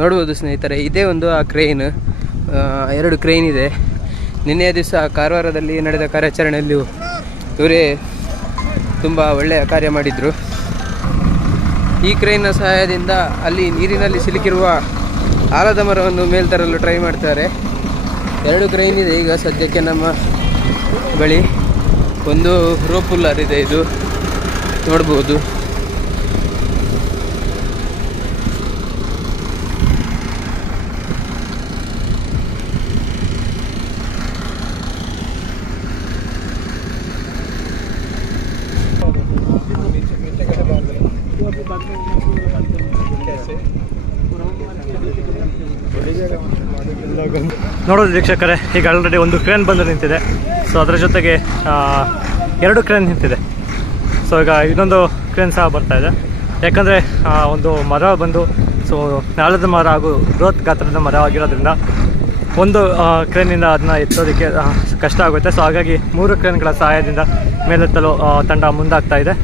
ನೋಡ್ಬೋದು ಸ್ನೇಹಿತರೆ, ಇದೇ ಒಂದು ಆ ಕ್ರೇನ್. 2 ಕ್ರೇನ್ ಇದೆ. ನಿನ್ನೆ ದಿವಸ ಕಾರವಾರದಲ್ಲಿ ನಡೆದ ಕಾರ್ಯಾಚರಣೆಯಲ್ಲಿಯೂ ಇವರೇ ತುಂಬ ಒಳ್ಳೆಯ ಕಾರ್ಯ ಮಾಡಿದರು. ಈ ಕ್ರೇನ್ನ ಸಹಾಯದಿಂದ ಅಲ್ಲಿ ನೀರಿನಲ್ಲಿ ಸಿಲುಕಿರುವ ಆಲದ ಮರವನ್ನು ಮೇಲ್ತರಲು ಟ್ರೈ ಮಾಡ್ತಾರೆ. 2 ಕ್ರೇನ್ ಇದೆ ಈಗ ಸದ್ಯಕ್ಕೆ ನಮ್ಮ ಬಳಿ. ಒಂದು ರೋಪುಲ್ಲರ್ ಇದೆ, ಇದು ನೋಡ್ಬೋದು. ನೋಡೋದು ವೀಕ್ಷಕರೇ, ಈಗ ಆಲ್ರೆಡಿ ಒಂದು ಕ್ರೇನ್ ಬಂದು ನಿಂತಿದೆ. ಸೊ ಅದರ ಜೊತೆಗೆ 2 ಕ್ರೇನ್ ನಿಂತಿದೆ. ಸೊ ಈಗ ಇನ್ನೊಂದು ಕ್ರೇನ್ ಸಹ ಬರ್ತಾ ಇದೆ. ಯಾಕಂದರೆ ಒಂದು ಮರ ಬಂದು ಸೊ ಆಲದ ಮರ ಹಾಗೂ ಬೃಹತ್ ಗಾತ್ರದ ಮರ ಆಗಿರೋದ್ರಿಂದ ಒಂದು ಕ್ರೇನಿಂದ ಅದನ್ನ ಎತ್ತೋದಕ್ಕೆ ಕಷ್ಟ ಆಗುತ್ತೆ. ಸೊ ಹಾಗಾಗಿ 3 ಕ್ರೇನ್ಗಳ ಸಹಾಯದಿಂದ ಮೇಲೆತ್ತಲು ತಂಡ ಮುಂದಾಗ್ತಾ ಇದೆ.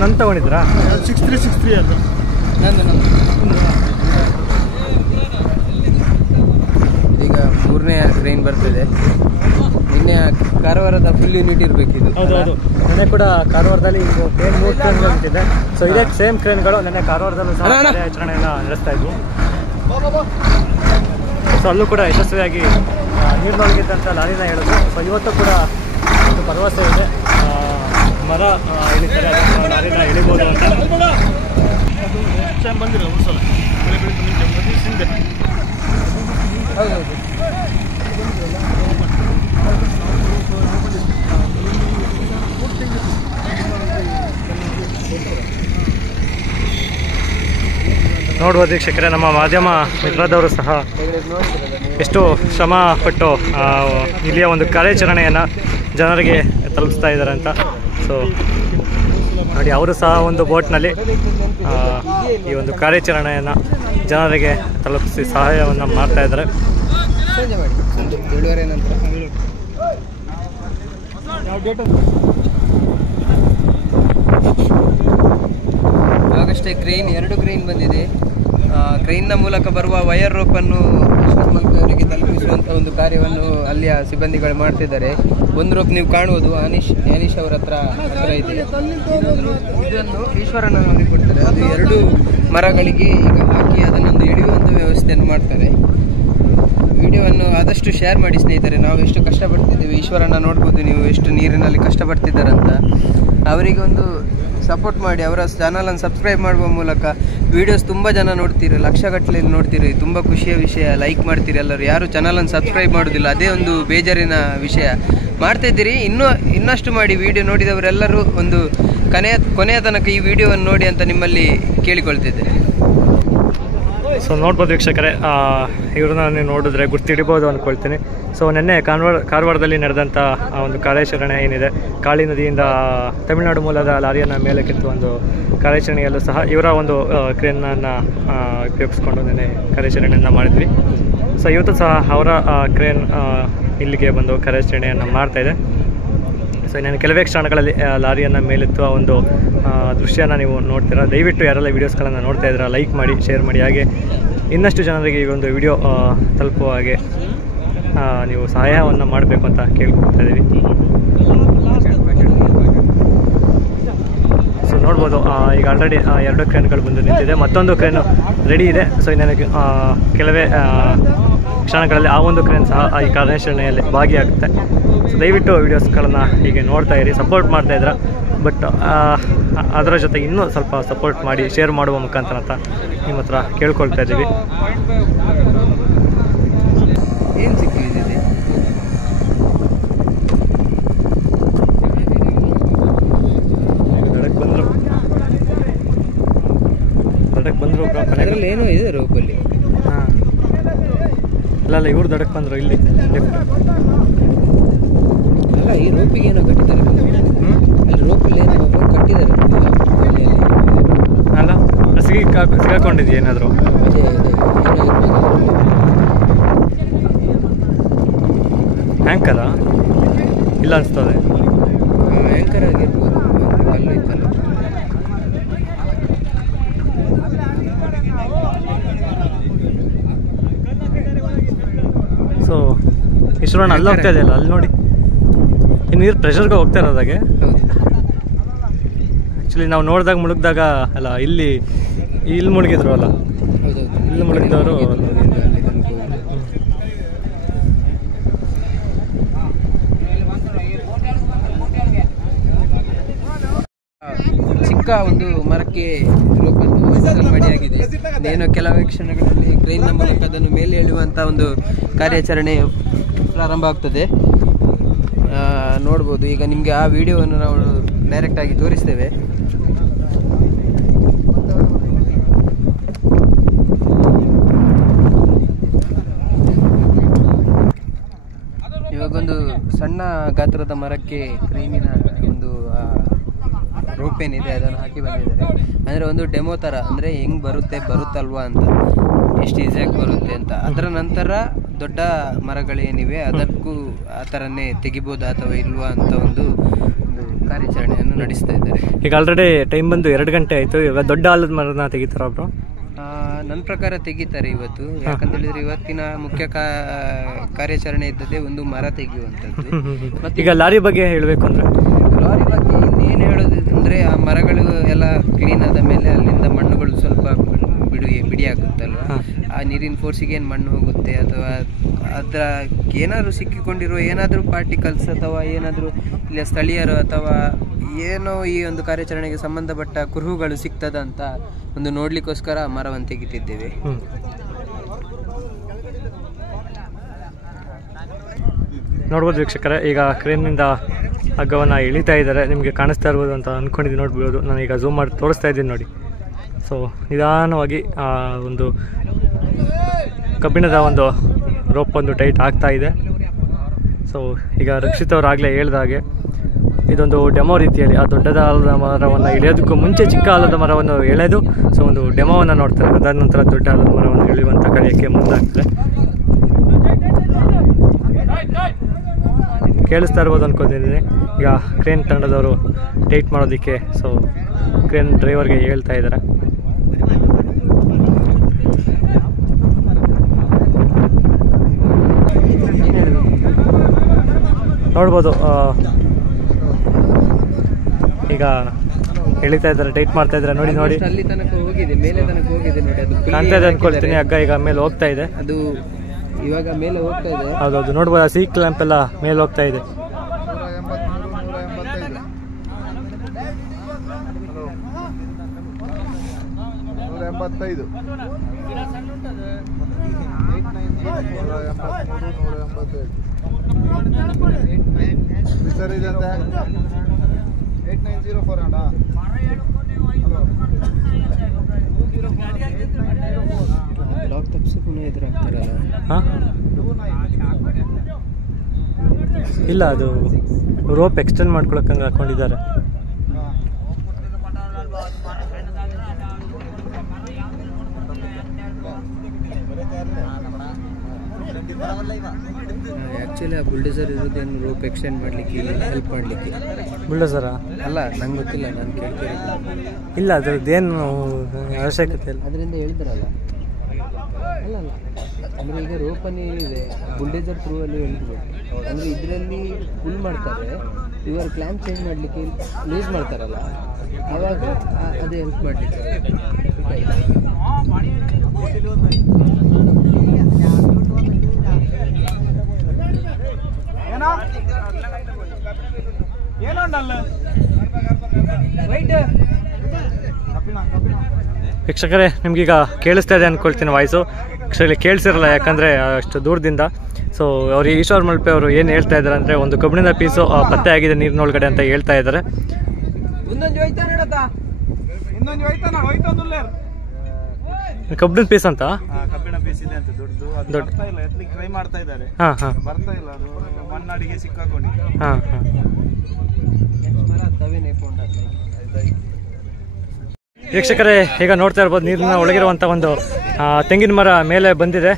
ನನ್ನ ತಗೊಂಡಿದ್ರಾ? 6363 ಅದು ಈಗ 3ನೇ ಕ್ರೇನ್ ಬರ್ತಿದೆ. ನಿನ್ನೆ ಕಾರವಾರದ ಫುಲ್ ಯೂನಿಟ್ ಇರಬೇಕಿದು. ಹೌದು, ನೆನ್ನೆ ಕೂಡ ಕಾರವಾರದಲ್ಲಿ ಇದು ಕ್ರೇನ್ 3 ಕ್ರೇನ್ಗಳು ನಿಂತಿದೆ. ಸೊ ಇದೇ ಸೇಮ್ ಕ್ರೇನ್ಗಳು ನೆನ್ನೆ ಕಾರವಾರದಲ್ಲೂ ಸಹ ಕಾರ್ಯಾಚರಣೆಯನ್ನು ನಡೆಸ್ತಾ ಇದ್ವು. ಸೊ ಅಲ್ಲೂ ಕೂಡ ಯಶಸ್ವಿಯಾಗಿ ನೀರಿನೊಳಗಿದ್ದಂಥ ಲಾರಿನ ಹೇಳಿದ್ರು. ಸೊ ಇವತ್ತು ಕೂಡ ಒಂದು ಭರವಸೆ ಇದೆ, ಮರ ಇಳಿತಾರೆ, ಅದನ್ನು ಲಾರಿನ ಇಳಿಬೋದು ಅಂತ. ಬಂದಿರೋ ಸಲ ಮಳೆ ಬೆಳಗ್ಗೆ ಮುಂಚೆ ಹಿಂದೆ ಹೌದೌದು. ನೋಡುವ ವೀಕ್ಷಕರೇ, ನಮ್ಮ ಮಾಧ್ಯಮ ಮಿತ್ರದವರು ಸಹ ಎಷ್ಟು ಶ್ರಮ ಪಟ್ಟು ಇಲ್ಲಿಯ ಒಂದು ಕಾರ್ಯಾಚರಣೆಯನ್ನು ಜನರಿಗೆ ತಲುಪಿಸ್ತಾ ಇದ್ದಾರೆ ಅಂತ. ಸೊ ನೋಡಿ, ಅವರು ಸಹ ಒಂದು ಬೋಟ್ನಲ್ಲಿ ಈ ಒಂದು ಕಾರ್ಯಾಚರಣೆಯನ್ನು ಜನರಿಗೆ ತಲುಪಿಸಿ ಸಹಾಯವನ್ನು ಮಾಡ್ತಾ ಇದ್ದಾರೆ. ಸಂಜೆ ಮಾಡಿ 7:30 ನಂತರ ಆಗಷ್ಟೇ ಕ್ರೇನ್ 2 ಕ್ರೇನ್ ಬಂದಿದೆ. ಕ್ರೇನ್ನ ಮೂಲಕ ಬರುವ ವೈರ್ ರೋಪನ್ನು ಅವರಿಗೆ ತಲುಪಿಸುವಂಥ ಒಂದು ಕಾರ್ಯವನ್ನು ಅಲ್ಲಿಯ ಸಿಬ್ಬಂದಿಗಳು ಮಾಡ್ತಿದ್ದಾರೆ. ಒಂದು ರೋಪ್ ನೀವು ಕಾಣುವುದು ಅನೀಶ್ ಅವರ ಹತ್ರ ಇದೆ. ಇದನ್ನು ಈಶ್ವರಣ್ಣನವರಿಗೆ ಕೊಡ್ತಾರೆ. ಅದು 2 ಮರಗಳಿಗೆ ಈಗ ಹಾಕಿ ಅದನ್ನೊಂದು ಎಳೆಯುವಂಥ ವ್ಯವಸ್ಥೆಯನ್ನು ಮಾಡ್ತಾರೆ. ವಿಡಿಯೋವನ್ನು ಆದಷ್ಟು ಶೇರ್ ಮಾಡಿ ಸ್ನೇಹಿತರೆ. ನಾವು ಎಷ್ಟು ಕಷ್ಟಪಡ್ತಿದ್ದೇವೆ, ಈಶ್ವರಣ್ಣ ನೋಡ್ಬೋದು ನೀವು ಎಷ್ಟು ನೀರಿನಲ್ಲಿ ಕಷ್ಟಪಡ್ತಿದ್ದಾರಂತ. ಅವರಿಗೆ ಒಂದು ಸಪೋರ್ಟ್ ಮಾಡಿ, ಅವರ ಚಾನಲನ್ನು ಸಬ್ಸ್ಕ್ರೈಬ್ ಮಾಡುವ ಮೂಲಕ ವೀಡಿಯೋಸ್ ತುಂಬ ಜನ ನೋಡ್ತೀರಿ, ಲಕ್ಷಗಟ್ಟಲೆಯಲ್ಲಿ ನೋಡ್ತೀರಿ, ತುಂಬ ಖುಷಿಯ ವಿಷಯ. ಲೈಕ್ ಮಾಡ್ತೀರಿ ಎಲ್ಲರೂ, ಯಾರು ಚಾನಲನ್ನು ಸಬ್ಸ್ಕ್ರೈಬ್ ಮಾಡೋದಿಲ್ಲ, ಅದೇ ಒಂದು ಬೇಜಾರಿನ ವಿಷಯ. ಮಾಡ್ತಾಯಿದ್ದೀರಿ, ಇನ್ನಷ್ಟು ಮಾಡಿ. ವಿಡಿಯೋ ನೋಡಿದವರೆಲ್ಲರೂ ಒಂದು ಕೊನೆಯ ತನಕ ಈ ವಿಡಿಯೋವನ್ನು ನೋಡಿ ಅಂತ ನಿಮ್ಮಲ್ಲಿ ಕೇಳಿಕೊಳ್ತಿದ್ದೆ. ಸೊ ನೋಡ್ಬೋದು ವೀಕ್ಷಕರೇ, ಇವ್ರನ್ನ ನೀವು ನೋಡಿದ್ರೆ ಗುರ್ತಿಡಿಬೋದು ಅಂದ್ಕೊಳ್ತೀನಿ. ಸೊ ನಿನ್ನೆ ಕಾರವಾರದಲ್ಲಿ ನಡೆದಂಥ ಒಂದು ಕಾರ್ಯಾಚರಣೆ ಏನಿದೆ, ಕಾಳಿ ನದಿಯಿಂದ ತಮಿಳುನಾಡು ಮೂಲದ ಲಾರಿಯನ್ನು ಮೇಲೆ ಕೆತ್ತುವ ಒಂದು ಕಾರ್ಯಾಚರಣೆಯಲ್ಲೂ ಸಹ ಇವರ ಒಂದು ಕ್ರೇನನ್ನು ಉಪಯೋಗಿಸ್ಕೊಂಡು ನಿನ್ನೆ ಕಾರ್ಯಾಚರಣೆಯನ್ನು ಮಾಡಿದ್ವಿ. ಸೊ ಇವತ್ತು ಸಹ ಅವರ ಕ್ರೇನ್ ಇಲ್ಲಿಗೆ ಬಂದು ಕಾರ್ಯಾಚರಣೆಯನ್ನು ಮಾಡ್ತಾಯಿದೆ. ಸೊ ನಾನು ಕೆಲವೇ ಕ್ಷಣಗಳಲ್ಲಿ ಲಾರಿಯನ್ನು ಮೇಲೆತ್ತುವ ಒಂದು ದೃಶ್ಯನ ನೀವು ನೋಡ್ತೀರಾ. ದಯವಿಟ್ಟು ಯಾರೆಲ್ಲ ವೀಡಿಯೋಸ್ಗಳನ್ನು ನೋಡ್ತಾ ಇದ್ದೀರಾ ಲೈಕ್ ಮಾಡಿ, ಶೇರ್ ಮಾಡಿ. ಹಾಗೆ ಇನ್ನಷ್ಟು ಜನರಿಗೆ ಈ ಒಂದು ವಿಡಿಯೋ ತಲುಪುವ ಹಾಗೆ ನೀವು ಸಹಾಯವನ್ನು ಮಾಡಬೇಕು ಅಂತ ಕೇಳ್ಕೊಳ್ತಾ ಇದ್ದೀವಿ. ಸೊ ನೋಡ್ಬೋದು, ಈಗ ಆಲ್ರೆಡಿ 2 ಕ್ರೇನ್ಗಳು ಬಂದು ನಿಂತಿದೆ, ಮತ್ತೊಂದು ಕ್ರೇನು ರೆಡಿ ಇದೆ. ಸೊ ನನಗೆ ಕೆಲವೇ ಕ್ಷಣಗಳಲ್ಲಿ ಆ ಒಂದು ಕ್ರೇನ್ ಸಹ ಈ ಕಾರ್ಯಾಚರಣೆಯಲ್ಲಿ ಭಾಗಿಯಾಗುತ್ತೆ. ಸೊ ದಯವಿಟ್ಟು ವೀಡಿಯೋಸ್ಗಳನ್ನು ಹೀಗೆ ನೋಡ್ತಾ ಇರಿ, ಸಪೋರ್ಟ್ ಮಾಡ್ತಾ ಇದ್ದೀರಾ. ಬಟ್ ಅದರ ಜೊತೆ ಇನ್ನೂ ಸ್ವಲ್ಪ ಸಪೋರ್ಟ್ ಮಾಡಿ, ಶೇರ್ ಮಾಡುವ ಮುಖಾಂತರ ಅಂತ ನಿಮ್ಮ ಹತ್ರ ಕೇಳ್ಕೊಳ್ತಾ ಇದ್ದೀವಿ. ಏನು ಸಿಕ್ಕಿದೆ ದಡಕ್ಕೆ ಬಂದರು ಅದರಲ್ಲಿ ಏನೋ ಇದೆ ರೋಪಲ್ಲಿ. ಹಾಂ, ಅಲ್ಲ ಇವ್ರು ದಡಕ್ಕೆ ಬಂದರು ಇಲ್ಲಿ ಲೆಫ್ಟ್. ಅಲ್ಲ, ಈ ರೋಪಿಗೆ ಏನೋ ಕಟ್ಟಿದ್ದಾರೆ. ಅಲ್ಲಿ ರೋಪಲ್ಲಿ ಏನೋ ಕಟ್ಟಿದ್ದಾರೆ. ಅಲ್ಲ ಸಿಗಾಕೊಂಡಿದ್ಯಾ ಏನಾದರೂ? ಆ್ಯಂಕರಾ? ಇಲ್ಲ ಅನಿಸ್ತದೆ. ಆ್ಯಂಕರ್ ಆಗಿರ್ಬೋದು, ಕಲ್ಲು ಇತ್ತಲ್ಲ. ಸೊ ಈಶ್ವರಣ್ಣ ಅಲ್ಲಿ ಹೋಗ್ತಾ ಇದೆಯಲ್ಲ, ಅಲ್ಲಿ ನೋಡಿ, ಈ ನೀರು ಪ್ರೆಷರ್ಗೆ ಹೋಗ್ತಾ ಇರೋದಾಗೆ. ಆ್ಯಕ್ಚುಲಿ ನಾವು ನೋಡಿದಾಗ ಮುಳುಗ್ದಾಗ ಅಲ್ಲ, ಇಲ್ಲಿ ಮುಳುಗಿದ್ರು ಅಲ್ಲ, ಇಲ್ಲಿ ಮುಳುಗಿದವರು. ಚಿಕ್ಕ ಒಂದು ಮರಕ್ಕೆ ರೋಪನ್ನು ಮಾಡಿಯಾಗಿದೆ. ಏನೋ ಕೆಲವೇ ಕ್ಷಣಗಳಲ್ಲಿ ಕ್ರೇನ್ನ ಮೂಲಕ ಅದನ್ನು ಮೇಲೆ ಎಳೆಯುವಂಥ ಒಂದು ಕಾರ್ಯಾಚರಣೆ ಪ್ರಾರಂಭ ಆಗ್ತದೆ. ನೋಡ್ಬೋದು, ಈಗ ನಿಮಗೆ ಆ ವಿಡಿಯೋವನ್ನು ನಾವು ಡೈರೆಕ್ಟಾಗಿ ತೋರಿಸ್ತೇವೆ. ಸಣ್ಣ ಗಾತ್ರದ ಮರಕ್ಕೆ ಕ್ರೇನಿನ ಒಂದು ರೋಪ್ ಏನಿದೆ ಅದನ್ನು ಹಾಕಿ ಬಂದಿದ್ದಾರೆ. ಅಂದರೆ ಒಂದು ಡೆಮೋ ಥರ, ಅಂದರೆ ಹೆಂಗೆ ಬರುತ್ತಲ್ವಾ ಅಂತ, ಎಷ್ಟು ಈಸಿಯಾಗಿ ಬರುತ್ತೆ ಅಂತ. ಅದರ ನಂತರ ದೊಡ್ಡ ಮರಗಳೇನಿವೆ ಅದಕ್ಕೂ ಆ ಥರನೇ ತೆಗಿಬೋದಾ ಅಥವಾ ಇಲ್ವಾ ಅಂತ ಒಂದು ಕಾರ್ಯಾಚರಣೆಯನ್ನು ನಡೆಸ್ತಾ ಇದ್ದಾರೆ. ಈಗ ಆಲ್ರೆಡಿ ಟೈಮ್ ಬಂದು 2 ಗಂಟೆ ಆಯಿತು. ಇವಾಗ ದೊಡ್ಡ ಆಲದ ಮರನ ತೆಗಿತಾರ ಒಬ್ರು? ನನ್ನ ಪ್ರಕಾರ ತೆಗಿತಾರೆ ಇವತ್ತು. ಯಾಕಂತೇಳಿದ್ರೆ ಇವತ್ತಿನ ಮುಖ್ಯ ಕಾರ್ಯಾಚರಣೆ ಇದ್ದದ್ದೇ ಒಂದು ಮರ ತೆಗೆಯುವಂಥದ್ದು. ಮತ್ತೆ ಈಗ ಲಾರಿ ಬಗ್ಗೆ ಹೇಳಬೇಕು ಅಂದರೆ, ಲಾರಿ ಬಗ್ಗೆ ಏನು ಹೇಳೋದು ಅಂದರೆ, ಆ ಮರಗಳು ಎಲ್ಲ ಕ್ಲೀನ್ ಆದ ಮೇಲೆ ಅಲ್ಲಿಂದ ಮಣ್ಣುಗಳು ಸ್ವಲ್ಪ ಬಿಡಿ ಆಗುತ್ತಲ್ವ, ಆ ನೀರಿನ ಫೋರ್ಸಿಗೆ ಏನು ಮಣ್ಣು ಹೋಗುತ್ತೆ ಅಥವಾ ಅದರ ಏನಾದರೂ ಸಿಕ್ಕಿಕೊಂಡಿರುವ ಏನಾದರೂ ಪಾರ್ಟಿಕಲ್ಸ್ ಅಥವಾ ಏನಾದರೂ ಇಲ್ಲ ಸ್ಥಳೀಯರು ಅಥವಾ ಏನೋ ಈ ಒಂದು ಕಾರ್ಯಾಚರಣೆಗೆ ಸಂಬಂಧಪಟ್ಟ ಕುರುಹುಗಳು ಸಿಗ್ತದ ಅಂತ ಒಂದು ನೋಡ್ಲಿಕ್ಕೋಸ್ಕರ ಮರವನ್ನು ತೆಗಿತಿದ್ದೇವೆ. ನೋಡ್ಬೋದು ವೀಕ್ಷಕರೇ, ಈಗ ಕ್ರೇನ್ನಿಂದ ಹಗ್ಗವನ್ನು ಇಳಿತಾ ಇದ್ದಾರೆ. ನಿಮಗೆ ಕಾಣಿಸ್ತಾ ಇರ್ಬೋದು ಅಂತ ಅಂದ್ಕೊಂಡಿದ್ದು ನೋಡ್ಬೋದು. ನಾನೀಗ ಝೂಮ್ ಮಾಡಿ ತೋರಿಸ್ತಾ ಇದ್ದೀನಿ ನೋಡಿ. ಸೊ ನಿಧಾನವಾಗಿ ಒಂದು ಕಬ್ಬಿಣದ ಒಂದು ರೋಪ್ ಒಂದು ಟೈಟ್ ಆಗ್ತಾ ಇದೆ. ಸೊ ಈಗ ರಕ್ಷಿತ್ ಅವರು ಆಗಲೇ ಹೇಳಿದ ಹಾಗೆ ಇದೊಂದು ಡೆಮೋ ರೀತಿಯಲ್ಲಿ ಆ ದೊಡ್ಡದ ಆಲದ ಮರವನ್ನು ಎಳೆಯೋದಕ್ಕೂ ಮುಂಚೆ ಚಿಕ್ಕ ಆಲದ ಮರವನ್ನು ಎಳೆದು ಸೊ ಒಂದು ಡೆಮೋವನ್ನು ನೋಡ್ತಾರೆ. ಅದಾದ ನಂತರ ದೊಡ್ಡ ಆಲದ ಮರವನ್ನು ಎಳೆಯುವಂಥ ಕಾರ್ಯಕ್ಕೆ ಮುಂದಾಗ್ತಾರೆ. ಕೇಳಿಸ್ತಾ ಇರ್ಬೋದು ಅನ್ಕೊಂಡಿದ್ದೀನಿ. ಈಗ ಕ್ರೇನ್ ತಂಡದವರು ಟೈಟ್ ಮಾಡೋದಕ್ಕೆ ಸೊ ಕ್ರೇನ್ ಡ್ರೈವರ್ಗೆ ಹೇಳ್ತಾ ಇದ್ದಾರೆ. ನೋಡ್ಬೋದು ಈಗ ಎಳಿತಾ ಇದ್ದಾರೆ, ಟೈಟ್ ಮಾಡ್ತಾ ಇದ್ದಾರೆ. ನೋಡಿ ನೋಡಿ ಅಲ್ಲಿ ತನಕ ಹೋಗಿದೆ, ಮೇಲೆ ತನಕ ಹೋಗಿದೆ ನೋಡಿ. ಅದು ಕಾಣ್ತಾ ಇದೆ ಅನ್ಕೊಳ್ತೀನಿ. ಹಗ್ಗ ಈಗ ಮೇಲೆ ಹೋಗ್ತಾ ಇದೆ. ಅದು ಇವಾಗ ಮೇಲೆ ಹೋಗ್ತಾ ಇದೆ. ಹೌದೌದು, ನೋಡ್ಬೋದು. ಸಿ ಕ್ಲ್ಯಾಂಪ್ ಎಲ್ಲ ಮೇಲೆ ಹೋಗ್ತಾ ಇದೆ. ಬ್ಲಾಕ್ ತಪ್ಪಿಸಕ್ಕೂ ಎದುರಾಗ್ತಾರಲ್ಲ. ಇಲ್ಲ, ಅದು ರೋಪ್ ಎಕ್ಸ್ಟೆಂಡ್ ಮಾಡ್ಕೊಳಕ್ಕೆ ಹಂಗೆ ಹಾಕೊಂಡಿದ್ದಾರೆ. ಆ್ಯಕ್ಚುಲಿ ಆ ಬುಲ್ಡೋಸರ್ ಇರೋದೇನು ರೋಪ್ ಎಕ್ಸ್ಟೆಂಡ್ ಮಾಡಲಿಕ್ಕೆ, ಹೆಲ್ಪ್ ಮಾಡಲಿಕ್ಕೆ. ಬುಲ್ಡೋಸರಾ? ಅಲ್ಲ, ನಂಗೆ ಗೊತ್ತಿಲ್ಲ, ನಾನು ಕೇಳ್ತಿರೋದು. ಇಲ್ಲ, ಅದ್ರದ್ದೇನು ಅವಶ್ಯಕತೆ ಇಲ್ಲ. ಅದರಿಂದ ಹೇಳಿದ್ರಲ್ಲ. ಅಲ್ಲ ಅಲ್ಲ, ಅಂದರೆ ಈಗ ರೋಪನ್ನು ಏನಿದೆ ಬುಲ್ಡೇಜರ್ ಥ್ರೂ ಅಲ್ಲಿ ಹೇಳ್ಬೋದು. ಅಂದರೆ ಇದರಲ್ಲಿ ಫುಲ್ ಮಾಡ್ತಾರೆ, ಇವರು ಕ್ಲ್ಯಾಂಪ್ ಚೇಂಜ್ ಮಾಡಲಿಕ್ಕೆ ಲೂಸ್ ಮಾಡ್ತಾರಲ್ಲ, ಆವಾಗ ಅದೇ ಹೆಲ್ಪ್ ಮಾಡಲಿಕ್ಕೆ. ವೀಕ್ಷಕರೇ, ನಿಮ್ಗೀಗ ಕೇಳಿಸ್ತಾ ಇದೆ ಅಂದ್ಕೊಳ್ತೀನಿ ವಾಯ್ಸು. ಆ್ಯಕ್ಚುಲಿ ಕೇಳಿಸಿರಲ್ಲ, ಯಾಕಂದರೆ ಅಷ್ಟು ದೂರದಿಂದ. ಸೊ ಅವ್ರು ಈಶ್ವರ್ ಮಲ್ಪೆ ಅವರು ಏನು ಹೇಳ್ತಾ ಇದ್ದಾರೆ ಅಂದರೆ, ಒಂದು ಕಬ್ಬಿಣದ ಪೀಸು ಪತ್ತೆ ಆಗಿದೆ ನೀರಿನೊಳಗಡೆ ಅಂತ ಹೇಳ್ತಾ ಇದ್ದಾರೆ. ಕಬ್ಬಿಣದ ಪೀಸ್ ಅಂತ? ಕಬ್ಬಿಣ ಪೀಸ್ ಇದೆ ಅಂತ ದೊಡ್ಡದು. ದೊಡ್ಡ ಇಲ್ಲ, ಎತ್ತಲಿಕ್ಕೆ ಟ್ರೈ ಮಾಡ್ತಾ ಇದ್ದಾರೆ. ಬರ್ತಾ ಇಲ್ಲ, ಅದು ಮಣ್ಣಾಡಿಗೆ ಸಿಕ್ಕಾಕೊಂಡಿದೆ. ವೀಕ್ಷಕರೇ, ಈಗ ನೋಡ್ತಾ ಇರ್ಬೋದು, ನೀರಿನ ಒಳಗಿರುವಂಥ ಒಂದು ತೆಂಗಿನ ಮರ ಮೇಲೆ ಬಂದಿದೆ.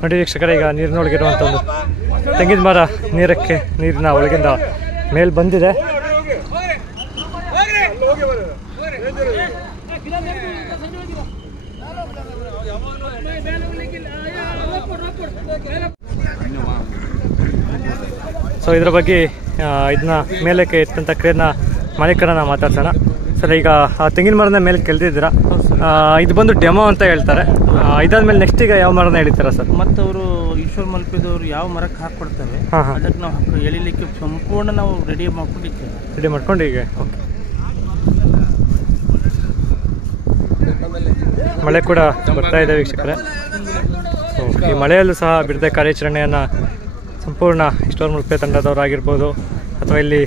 ನೋಡಿ ವೀಕ್ಷಕರೇ, ಈಗ ನೀರಿನೊಳಗಿರುವಂಥ ಒಂದು ತೆಂಗಿನ ಮರ ನೀರಿನ ಒಳಗಿಂದ ಮೇಲೆ ಬಂದಿದೆ. ಸೊ ಇದರ ಬಗ್ಗೆ ಇದನ್ನ ಮೇಲಕ್ಕೆ ಎತ್ತಂಥ ಕ್ರೇನ್ನ ಮಾಲೀಕರನ್ನ ಮಾತಾಡ್ಸೋಣ. ಸರ್, ಈಗ ಆ ತೆಂಗಿನ ಮರನ ಮೇಲೆ ಕೆಲ್ದಿದ್ದೀರಾ, ಇದು ಬಂದು ಡೆಮೋ ಅಂತ ಹೇಳ್ತಾರೆ. ಇದಾದ್ಮೇಲೆ ನೆಕ್ಸ್ಟ್ ಈಗ ಯಾವ ಮರನ ಎಳಿತೀರಾ ಸರ್? ಮತ್ತು ಅವರು ಈಶ್ವರ್ ಮಲ್ಪೆದವರು ಯಾವ ಮರಕ್ಕೆ ಹಾಕ್ಕೊಡ್ತಾರೆ ಅದಕ್ಕೆ ನಾವು ಎಳಿಲಿಕ್ಕೆ ಸಂಪೂರ್ಣ ನಾವು ರೆಡಿ ಮಾಡ್ಕೊಂಡಿದ್ದೇವೆ. ರೆಡಿ ಮಾಡ್ಕೊಂಡು ಈಗ ಓಕೆ. ಮಳೆ ಕೂಡ ಬರ್ತಾ ಇದೆ ವೀಕ್ಷಕರೇ. ಸೊ ಈ ಮಳೆಯಲ್ಲೂ ಸಹ ಬಿಡದೆ ಕಾರ್ಯಾಚರಣೆಯನ್ನು ಸಂಪೂರ್ಣ ಈಶ್ವರ ಮುಲ್ಪೆ ತಂಡದವರಾಗಿರ್ಬೋದು ಅಥವಾ ಇಲ್ಲಿ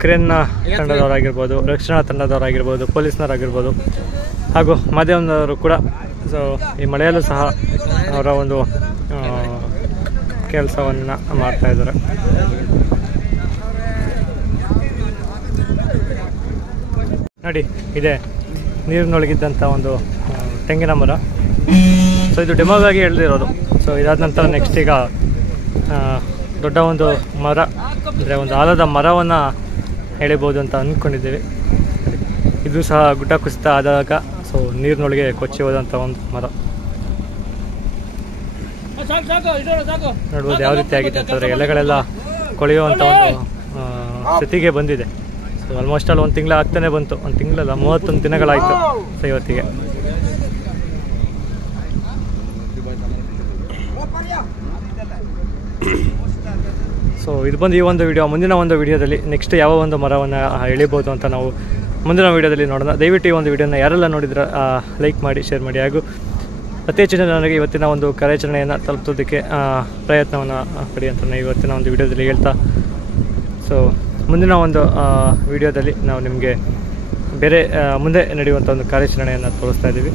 ಕ್ರೇನ್ನ ತಂಡದವರಾಗಿರ್ಬೋದು, ರಕ್ಷಣಾ ತಂಡದವರಾಗಿರ್ಬೋದು, ಪೊಲೀಸ್ನವರಾಗಿರ್ಬೋದು ಹಾಗೂ ಮಾಧ್ಯಮದವರು ಕೂಡ ಸೊ ಈ ಮಳೆಯಲ್ಲೂ ಸಹ ಅವರ ಒಂದು ಕೆಲಸವನ್ನು ಮಾಡ್ತಾಯಿದ್ದಾರೆ. ನೋಡಿ, ಇದೆ ನೀರಿನೊಳಗಿದ್ದಂಥ ಒಂದು ತೆಂಗಿನ ಮರ. ಸೊ ಇದು ಡೆಮೋಗಾಗಿ ಎಳೆದಿರೋದು. ಸೊ ಇದಾದ ನಂತರ ನೆಕ್ಸ್ಟ್ ಈಗ ದೊಡ್ಡ ಒಂದು ಮರ ಅಂದರೆ ಒಂದು ಆಲದ ಮರವನ್ನು ಎಳಿಬೋದು ಅಂತ ಅಂದ್ಕೊಂಡಿದ್ದೀವಿ. ಇದು ಸಹ ಗುಡ್ಡ ಕುಸಿತ ಆದಾಗ ಸೊ ನೀರಿನೊಳಗೆ ಕೊಚ್ಚಿ ಹೋದಂಥ ಒಂದು ಮರ. ನೋಡ್ಬೋದು ಯಾವ ರೀತಿ ಆಗಿದೆ ಅಂತಂದರೆ ಎಲೆಗಳೆಲ್ಲ ಕೊಳೆಯುವಂಥ ಒಂದು ಸ್ಥಿತಿಗೆ ಬಂದಿದೆ. ಸೊ ಆಲ್ಮೋಸ್ಟ್ ಅಲ್ಲಿ 1 ತಿಂಗಳು ಆಗ್ತಾನೆ ಬಂತು. 1 ತಿಂಗಳಲ್ಲ, 31 ದಿನಗಳಾಯಿತು ಸೊ ಇವತ್ತಿಗೆ. ಸೊ ಇದು ಬಂದು ಈ ಒಂದು ವಿಡಿಯೋ. ಮುಂದಿನ ಒಂದು ವಿಡಿಯೋದಲ್ಲಿ ನೆಕ್ಸ್ಟ್ ಯಾವ ಒಂದು ಮರವನ್ನು ಎಳಿಬೋದು ಅಂತ ನಾವು ಮುಂದಿನ ವಿಡಿಯೋದಲ್ಲಿ ನೋಡೋಣ. ದಯವಿಟ್ಟು ಈ ಒಂದು ವಿಡಿಯೋನ ಯಾರೆಲ್ಲ ನೋಡಿದ್ರೆ ಲೈಕ್ ಮಾಡಿ, ಶೇರ್ ಮಾಡಿ ಹಾಗೂ ಅತಿ ಹೆಚ್ಚಿನ ನನಗೆ ಇವತ್ತಿನ ಒಂದು ಕಾರ್ಯಾಚರಣೆಯನ್ನು ತಲುಪೋದಕ್ಕೆ ಪ್ರಯತ್ನವನ್ನು ಪಡಿ ಅಂತ ನಾನು ಇವತ್ತಿನ ಒಂದು ವಿಡಿಯೋದಲ್ಲಿ ಹೇಳ್ತಾ, ಸೊ ಮುಂದಿನ ಒಂದು ವಿಡಿಯೋದಲ್ಲಿ ನಾವು ನಿಮಗೆ ಬೇರೆ ಮುಂದೆ ನಡೆಯುವಂಥ ಒಂದು ಕಾರ್ಯಾಚರಣೆಯನ್ನು ತೋರಿಸ್ತಾ ಇದ್ದೀವಿ.